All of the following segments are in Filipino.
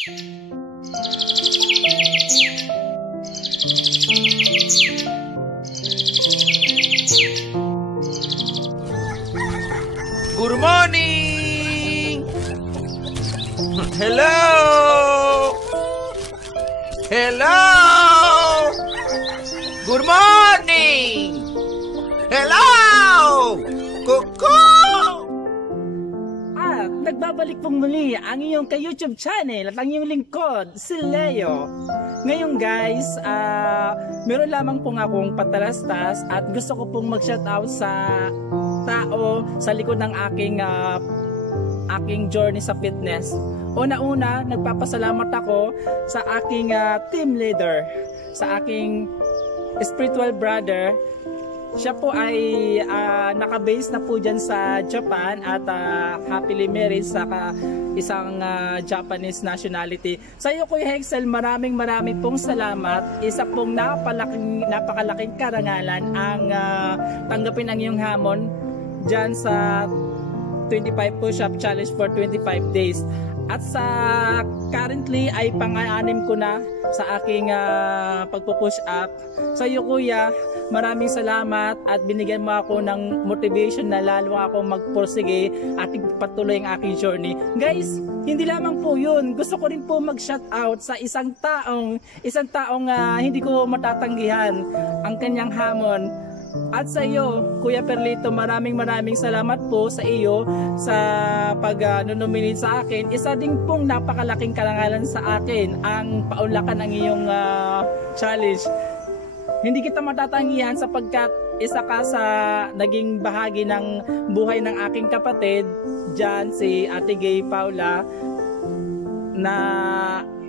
Good morning! Hello! Hello! Good morning! Hello! Kuku! Nagbabalik pong muli ang iyong ka-YouTube channel at ang iyong lingkod, si Leo. Ngayon guys, meron lamang pong akong patalastas at gusto ko pong mag-shoutout sa tao sa likod ng aking journey sa fitness. Una-una, nagpapasalamat ako sa aking team leader, sa aking spiritual brother. Siya po ay naka-base na po dyan sa Japan at happily married sa isang Japanese nationality. Sa iyo Kuya Hexel, maraming pong salamat. Isa pong napakalaking karangalan ang tanggapin ang iyong hamon dyan sa 25 push-up challenge for 25 days. At sa currently ay pang-anim ko na sa aking pagpo-push up. Sa iyo Kuya, maraming salamat at binigyan mo ako ng motivation na lalo ako magpursige at patuloy ang aking journey. Guys, hindi lamang po yun. Gusto ko rin po mag-shout out sa isang taong hindi ko matatanggihan ang kanyang hamon. At sa iyo, Kuya Perlito, maraming salamat po sa iyo sa pag-nominate sa akin. Isa din pong napakalaking karangalan sa akin ang paunlakan ng iyong challenge. Hindi kita matatanggihan sapagkat isa ka sa naging bahagi ng buhay ng aking kapatid, dyan si Ate Gay Paula, na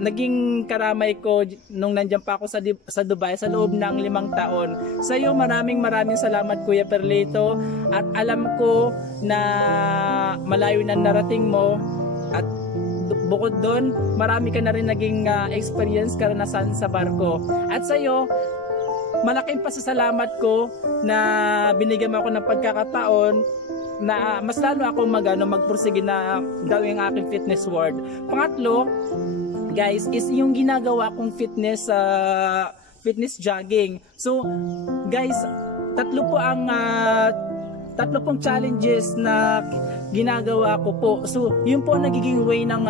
naging karamay ko nung nandiyan pa ako sa Dubai sa loob ng 5 taon. Sa iyo maraming salamat Kuya Perlito, at alam ko na malayo na narating mo, at bukod doon marami ka na rin naging experience, karanasan sa barko. At sa iyo malaking pasasalamat ko na binigyan mo ako ng pagkakataon na mas lalo ako magpursige na gawin ang aking fitness world. Pangatlo, guys, is yung ginagawa kong fitness jogging. So, guys, tatlo pong challenges na ginagawa ko po. So, yun po nagiging way ng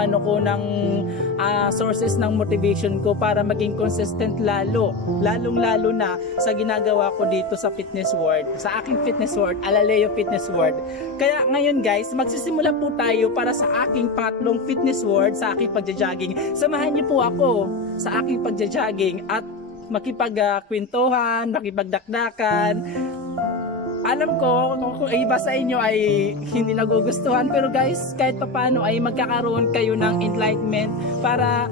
sources ng motivation ko para maging consistent lalong-lalo na sa ginagawa ko dito sa fitness world, sa aking fitness world, Alaleo Fitness World. Kaya ngayon guys, magsisimula po tayo para sa aking pangatlong fitness world, sa aking pagja-jogging. Samahan niyo po ako sa aking pagja-jogging at makipagkwentuhan, makipagdakdakan. Alam ko kung iba sa inyo ay hindi nagugustuhan, pero guys, kahit paano ay magkakaroon kayo ng enlightenment para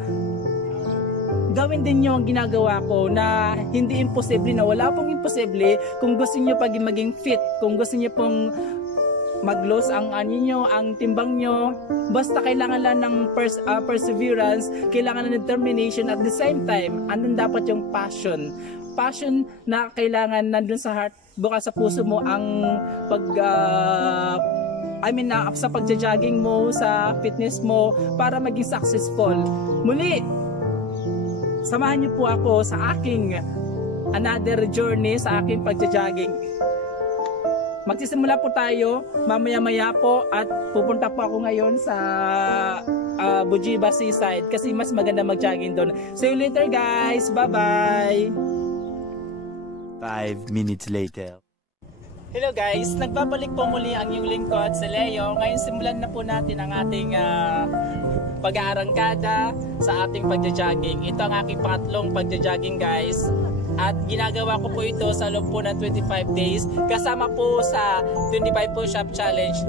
gawin din nyo ang ginagawa ko, na hindi imposible, na wala pong imposible kung gusto nyo maging fit, kung gusto nyo pong mag-lose ang timbang nyo. Basta kailangan lang ng perseverance, kailangan ng determination, at the same time andun dapat yung passion na kailangan nandun sa heart, bukas sa puso mo ang sa pagja-jogging mo, sa fitness mo, para maging successful. Muli, samahan niyo po ako sa aking another journey sa aking pagja-jogging. Magsisimula po tayo mamaya-maya po, at pupunta po ako ngayon sa Bujiba Seaside kasi mas maganda mag-jogging doon. See you later guys, bye-bye! 5 minutes later. Hello guys, nagbabalik po muli ang iyong lingkod, si Leo. Ngayon simulan na po natin ang ating pag-aarangkada sa ating pagja-jogging. Ito ang aking pangatlong pagja-jogging guys. At ginagawa ko po ito sa loob po ng 25 days, kasama po sa 25 push-up challenge.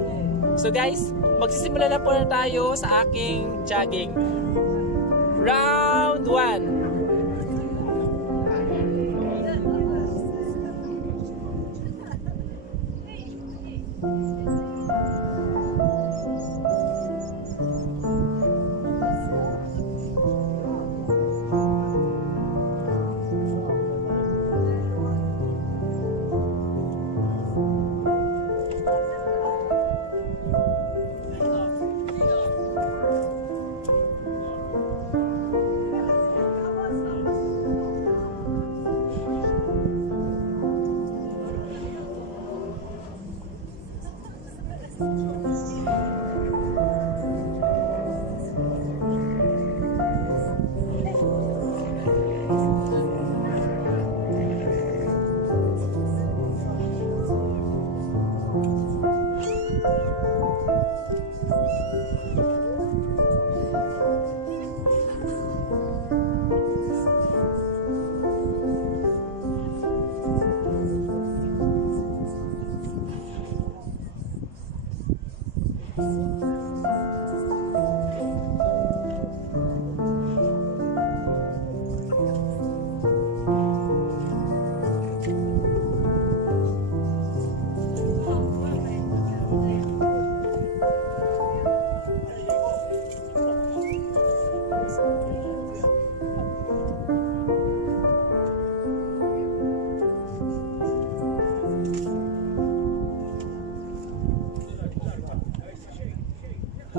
So guys, magsisimula na po na tayo sa aking jogging. Round 1.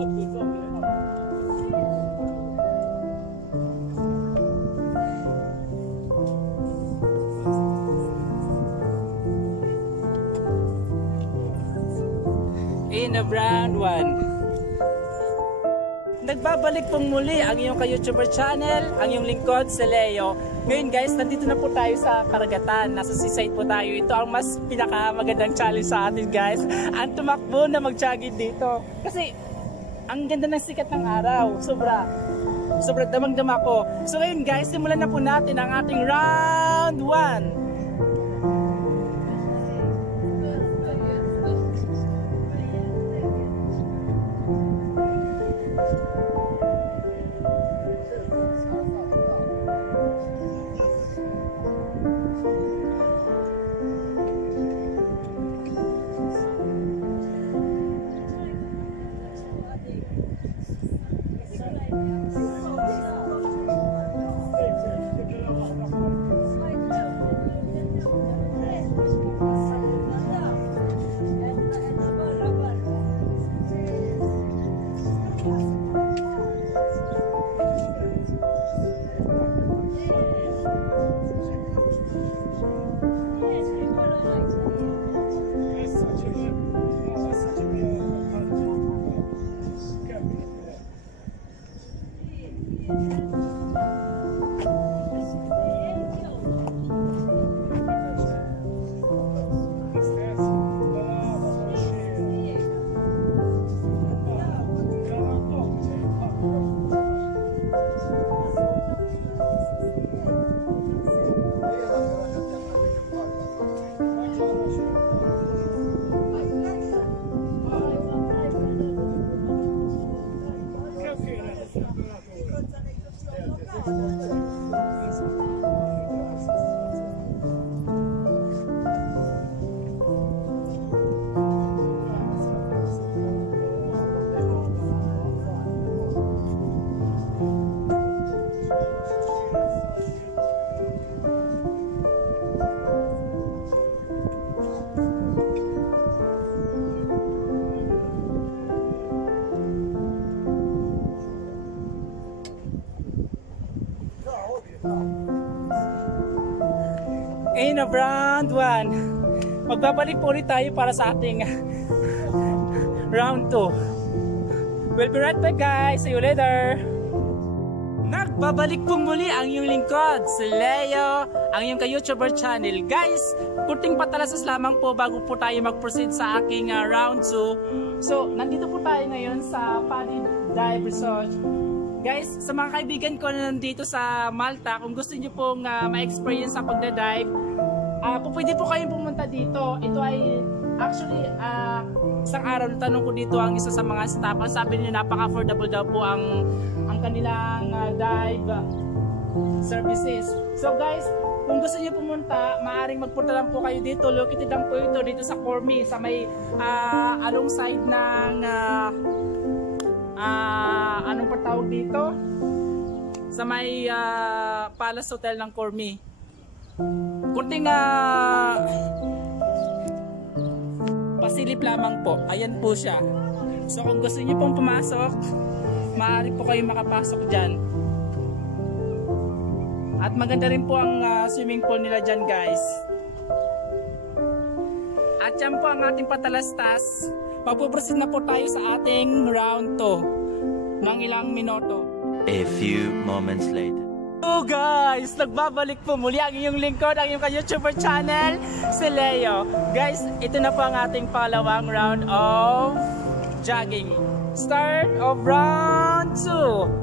In a brand one. Nagbabalik pong muli ang iyong ka-YouTuber channel, ang iyong lingkod, si Leo. Ngayon guys, nandito na po tayo sa karagatan. Nasa seaside po tayo. Ito ang mas pinakamagandang challenge sa atin guys. Ang tumakbo na mag-jogging dito. Kasi, ang ganda ng sikat ng araw. Sobra damang-dama ko. So ngayon guys, simulan na po natin ang ating round 1. In a round 1, magbabalik po ulit tayo para sa ating round 2. We'll be right back guys, see you later. Nagbabalik pong muli ang iyong lingkod, si Leo, ang iyong ka-YouTuber channel. Guys, kunting patalasas lamang po bago po tayo mag-proceed sa aking round 2. So, nandito po tayo ngayon sa Paddy Dive Resort. Guys, sa mga kaibigan ko na nandito sa Malta, kung gusto niyo pong ma-experience sa pagdadive, pwede po kayong pumunta dito. Ito ay, actually, isang araw na tanong ko dito ang isa sa mga staff. Ang sabi niya, napaka-affordable daw po ang kanilang dive services. So guys, kung gusto niyo pumunta, maaaring magpunta lang po kayo dito. Located lang po ito dito sa Cormy, sa may along side ng anong patawag dito? Sa may Palace Hotel ng Cormy. Kunting pasilip lamang po. Ayan po siya. So kung gusto niyo pong pumasok, maaari po kayong makapasok dyan. At maganda rin po ang swimming pool nila dyan guys. At yan po ang ating patalastas. Magpuproceed na po tayo sa ating round 2 ng ilang minuto. A few moments later. So guys, nagbabalik po muli ang iyong lingkod, ang iyong ka-YouTuber channel, si Leo. Guys, ito na po ang ating pangalawang round of jogging. Start of round 2.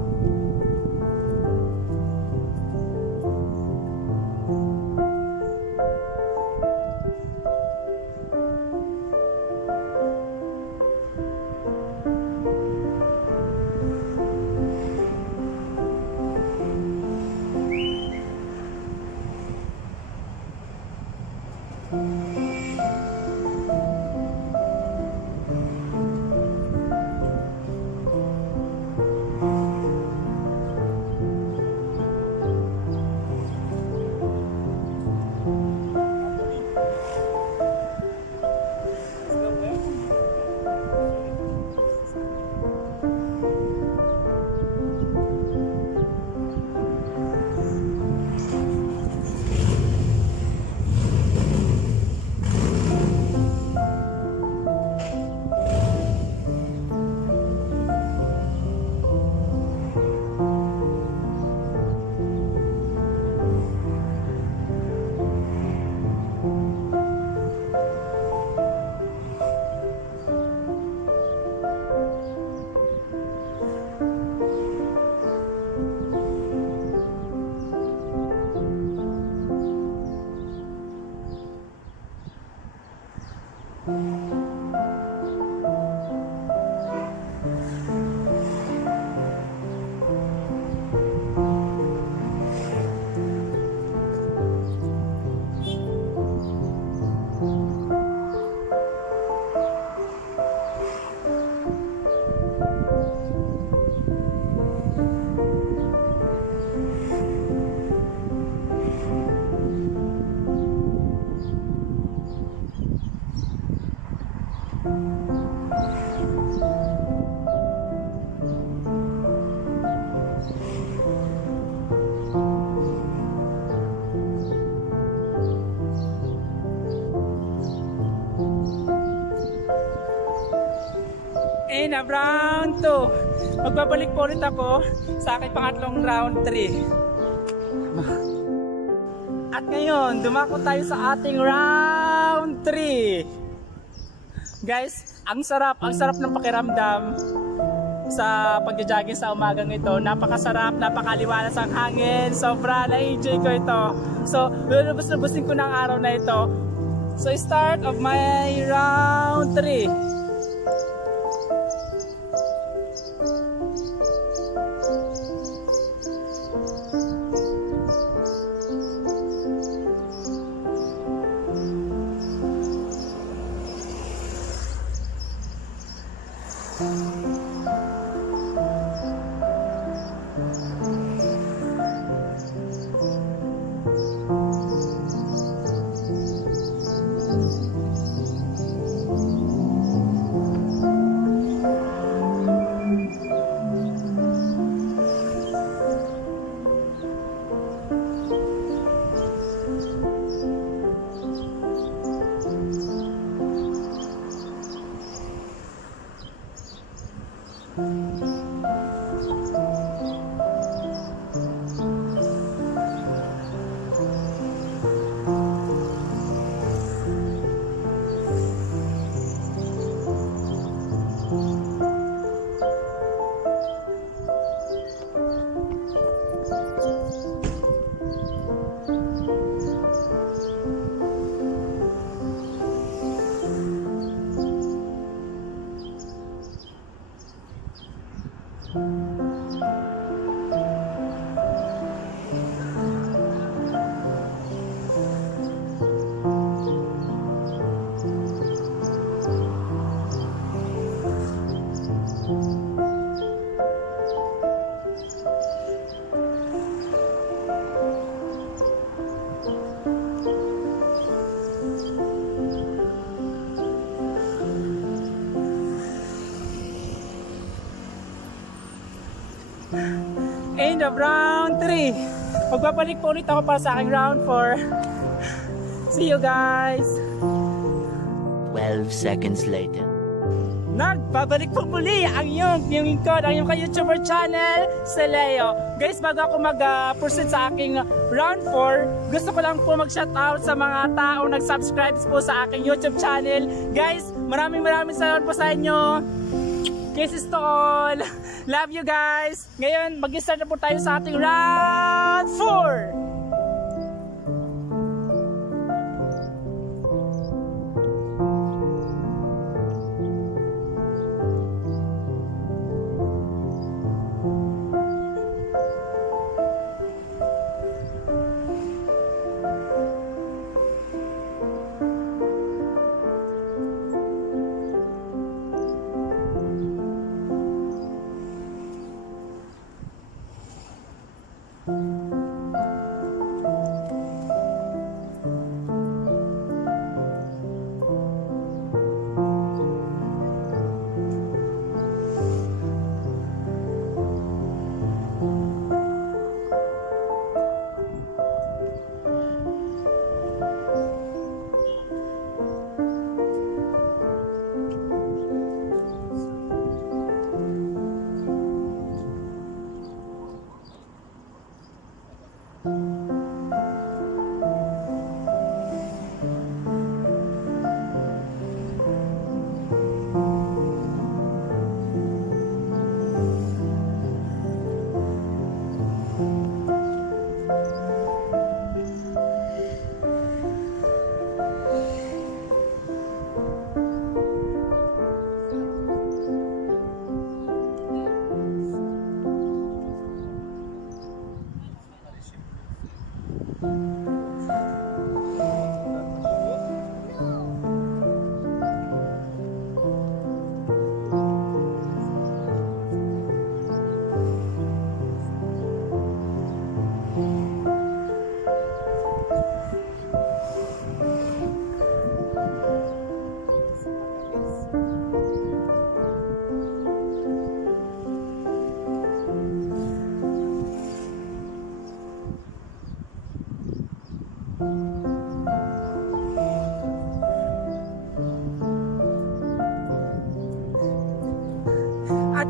of round 2. Magbabalik po ulit ako sa aking pangatlong round 3. At ngayon, dumako tayo sa ating round 3. Guys, ang sarap ng pakiramdam sa pagja-jogging sa umagang ito. Napakasarap, napakaliwalas ang hangin. Sobra na-enjoy ko ito. So, lulubos-lubusin ko ng araw na ito. So, start of my round 3. End of round 3. Magbabalik po ulit ako para sa aking round 4. See you guys. 12 seconds later. Nagbabalik po muli ang iyong lingkod, ang iyong ka-YouTuber channel, si Leo. Guys, bago ako mag-proceed sa aking round 4, gusto ko lang po mag-shoutout sa mga taong nag-subscribe po sa aking YouTube channel. Guys, maraming salamat po sa inyo. Kisses to all. Love you guys. Ngayon, mag-start na po tayo sa ating round 4.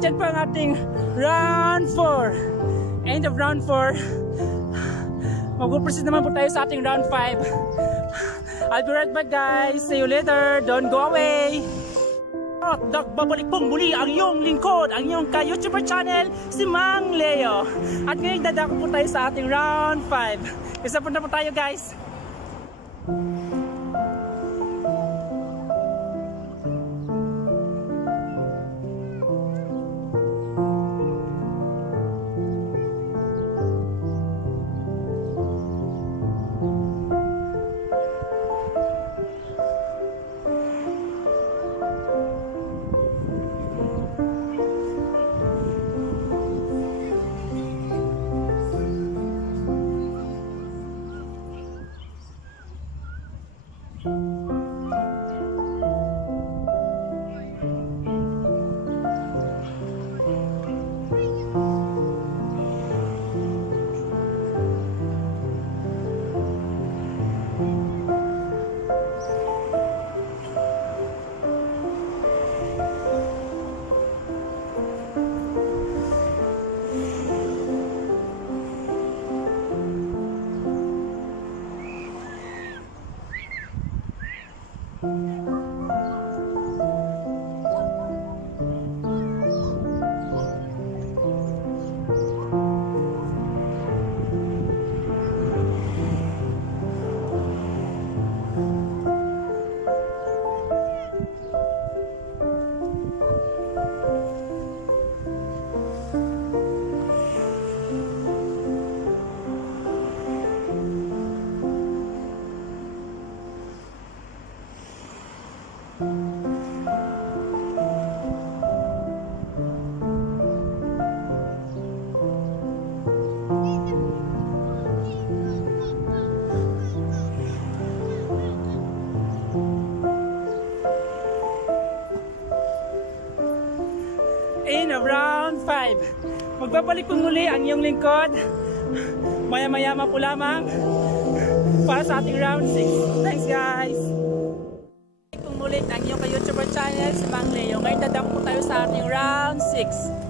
Nandyan pa ang ating round 4. End of round 4. Mag-proceed naman po tayo sa ating round 5. I'll be right back guys. See you later. Don't go away. At nagbabalik pong muli ang iyong lingkod, ang iyong ka-YouTuber channel, si Mang Leo. At ngayon dadako po tayo sa ating round 5. Isa po na po tayo guys. In round 5, magbabalik po muli ang iyong lingkod. Maya-maya po lamang para sa ating round 6. Thanks guys! Magbabalik po muli ang iyong ka-YouTuber channel, si Mang Leo. Ngayon dadako po tayo sa ating round 6.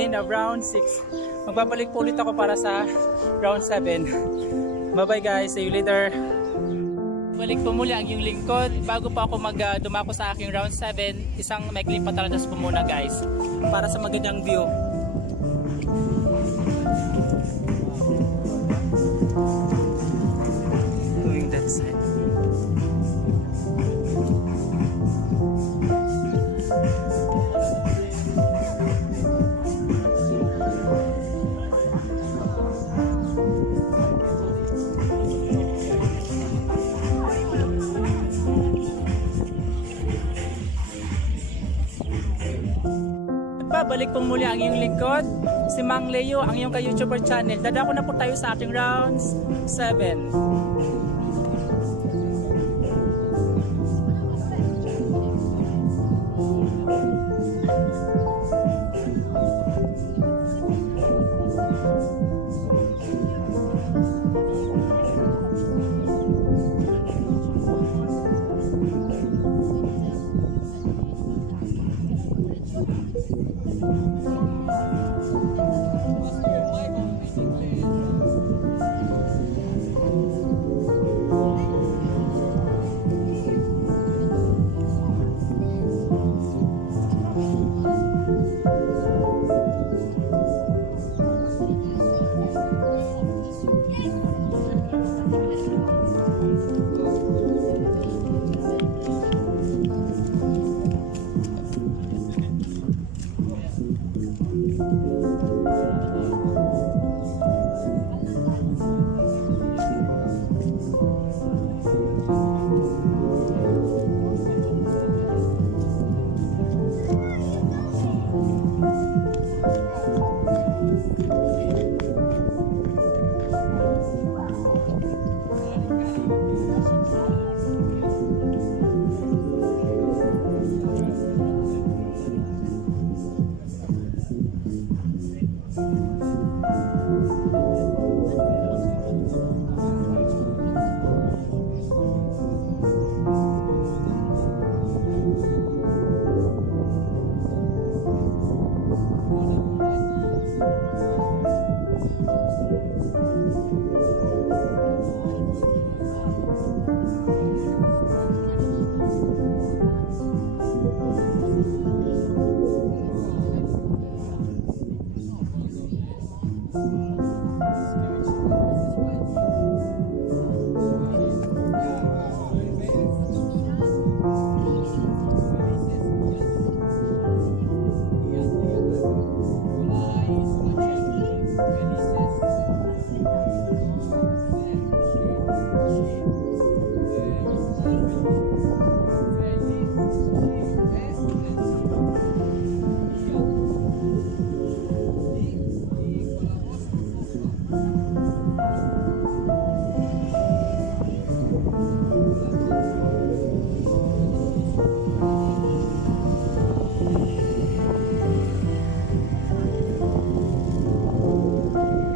In round 6, magbabalik po ulit ako para sa round 7. Bye bye guys, see you later. Nagbabalik po muli ang iyong lingkod. Bago pa ako dumako sa aking round 7, isang maikling patalatas po muna guys. Para sa magandang view. Going that side. Balik pong muli ang iyong lingkod, si Mang Leo, ang iyong ka-YouTuber channel. Dadako na po tayo sa ating rounds 7.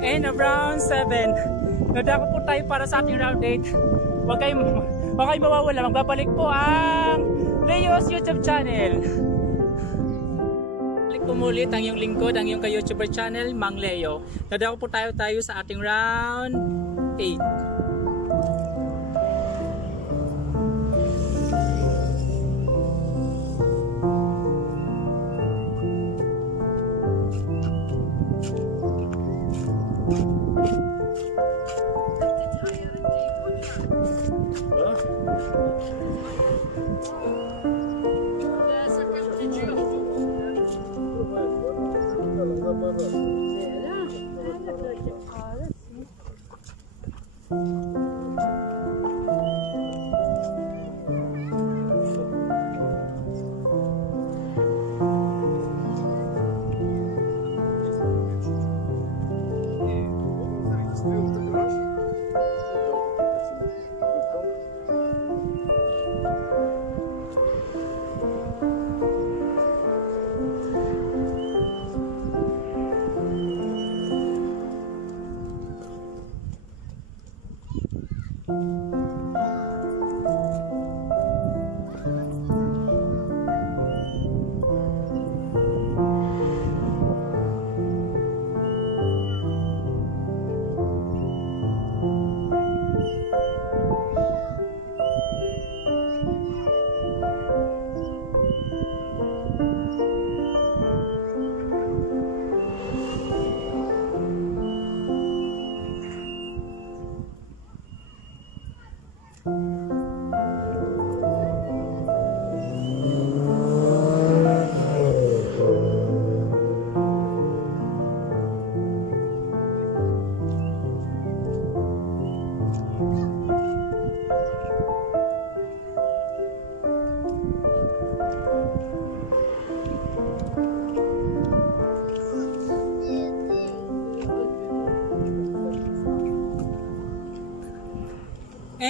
End of round 7. Nadako po tayo para sa ating round 8. Huwag kayong mawawala. Magbabalik po ang Leo's YouTube channel. Balik po mulit ang iyong lingkod, ang iyong ka-YouTuber channel, Mang Leo. Nadako po tayo sa ating round 8.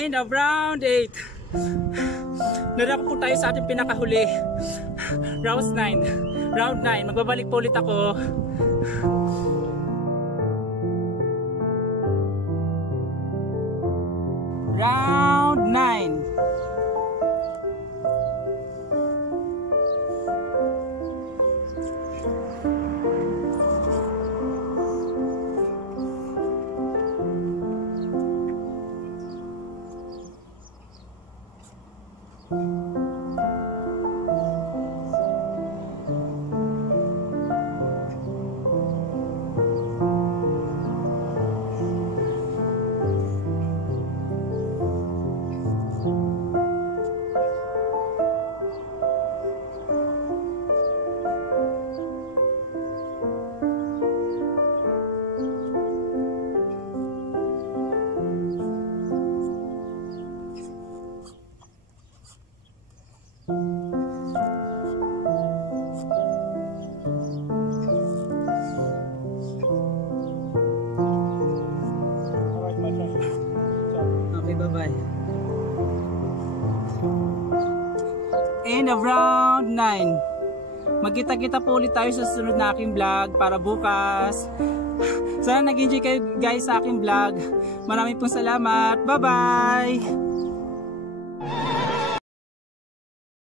End of round 8. Narako po tayo sa ating pinakahuli. Round 9. Round 9. Magbabalik po ulit ako. Round 9. Okay, bye-bye. End of round 9. Magkita-kita po ulit tayo sa susunod na aking vlog para bukas. Sana nag-enjoy kayo guys sa aking vlog. Maraming pong salamat. Bye-bye!